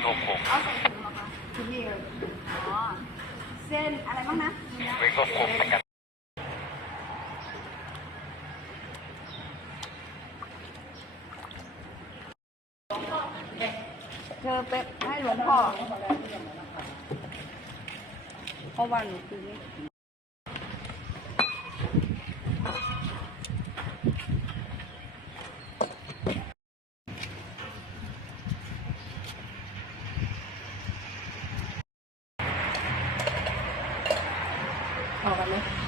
วินหกหกเอาใส่ถุงเหรอคะถุงเดียวอ๋อ เส้นอะไรบ้างนะวินหกหกปกันเธอไปให้หลวงพ่อเพราะวันหนูคือ Thank you.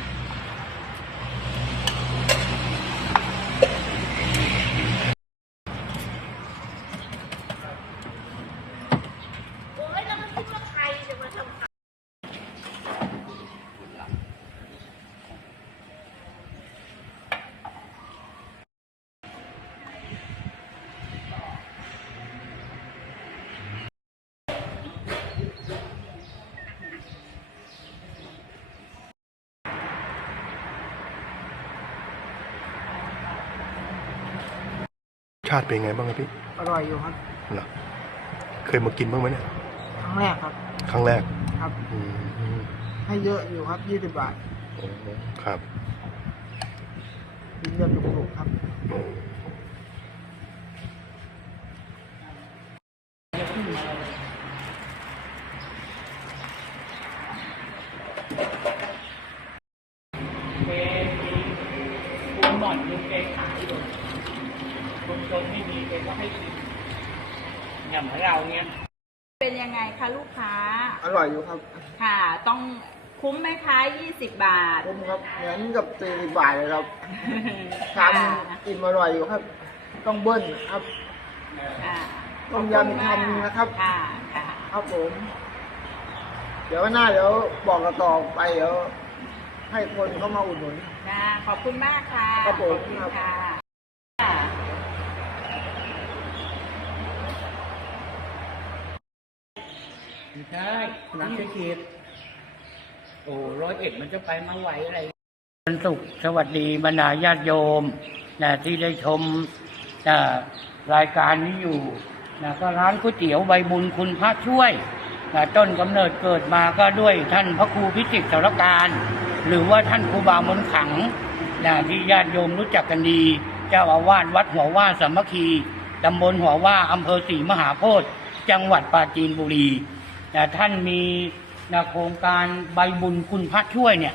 ชาติเป็นไงบ้างครับพี่อร่อยอยู่ครับเหรอเคยมากินบ้างไหมเนี่ยครั้งแรกครับ ครั้งแรกครับ อืมให้เยอะอยู่ครับยี่สิบบาทโอ้ครับกินเลือดจุกๆครับโอ้คุณหมอนลุงแกขายอยู่คน จนไม่มีแกก็ให้กินอย่างเหมือนเราเนี้ยเป็นยังไงคะลูกค้า อร่อยอยู่ครับ ค่ะ ต้องคุ้มไหมคะ20 บาท คุ้มครับ เหมือนกับสี่สิบาทเลยครับทำอิ่มอร่อยอยู่ครับ ต้องเบิ้ลครับ ค่ะต้มยำอีกคำนะครับ ค่ะค่ะครับผม เดี๋ยวหน้าเดี๋ยวบอกกันต่อไปเดี๋ยวให้คนเข้ามาอุดหนุน ค่ะ ขอบคุณมากค่ะ ครับผม ขอบคุณค่ะ ไม่ใช่น้ำเขีโอ้ร้อยเอ็ดมันจะไปมาไหวอะไรวันศุกร์สวัสดีบรรดาญาติโยมนะที่ได้ชมนะรายการนี้อยู่นะก็ร้านก๋วยเตี๋ยวใบบุญคุณพระช่วยนะต้นกำเนิดเกิดมาก็ด้วยท่านพระครูพิจิตรสารการ หรือว่าท่านครูบามนขังนะที่ญาติโยมรู้จักกันดี เจ้าอาวาสวัดหัวว่าสามัคคีตำบลหัวว่าอำเภอศรีมหาโพธิ์จังหวัดปราจีนบุรี นะท่านมีนะโครงการใบบุญคุณพระช่วยเนี่ย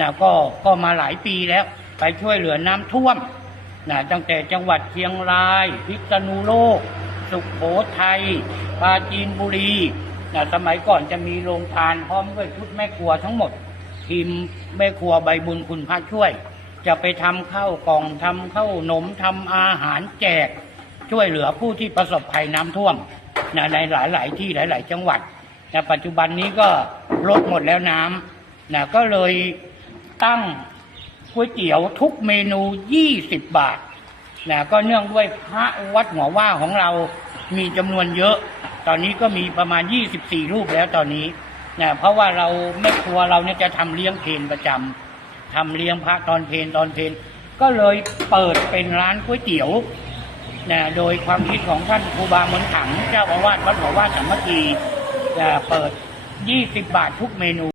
นะก็ก็มาหลายปีแล้ว ไปช่วยเหลือน้ำท่วมนะตั้งแต่จังหวัดเชียงราย พิษณุโลก สุขโขทัยปราจีนบุรีนะสมัยก่อนจะมีโรงทานพร้อมด้วยชุดแม่ครัวทั้งหมด ทีมแม่ครัวใบบุญคุณพระช่วย จะไปทำข้าวกล่องทำข้าวหนมทำอาหารแจก ช่วยเหลือผู้ที่ประสบภัยน้ำท่วมนะในหลาย ๆ ที่หลาย ๆ จังหวัด นะปัจจุบันนี้ก็ลดหมดแล้วน้ำนะก็เลยตั้งก๋วยเตี๋ยวทุกเมนู 20 บาทนะก็เนื่องด้วยพระวัดหัวว่าของเรามีจำนวนเยอะ ตอนนี้ก็มีประมาณ 24 รูปแล้วตอนนี้นะเพราะว่าเราแม่ครัวเราเนี่ยจะทำเลี้ยงเพลประจำทำเลี้ยงพระตอนเพลตอนเพลก็เลยเปิดเป็นร้านก๋วยเตี๋ยวนะโดยความคิดของท่านครูบามนถังเจ้าอาวาสวัดหัวว่าสามัคคี เปิด 20 บาททุกเมนู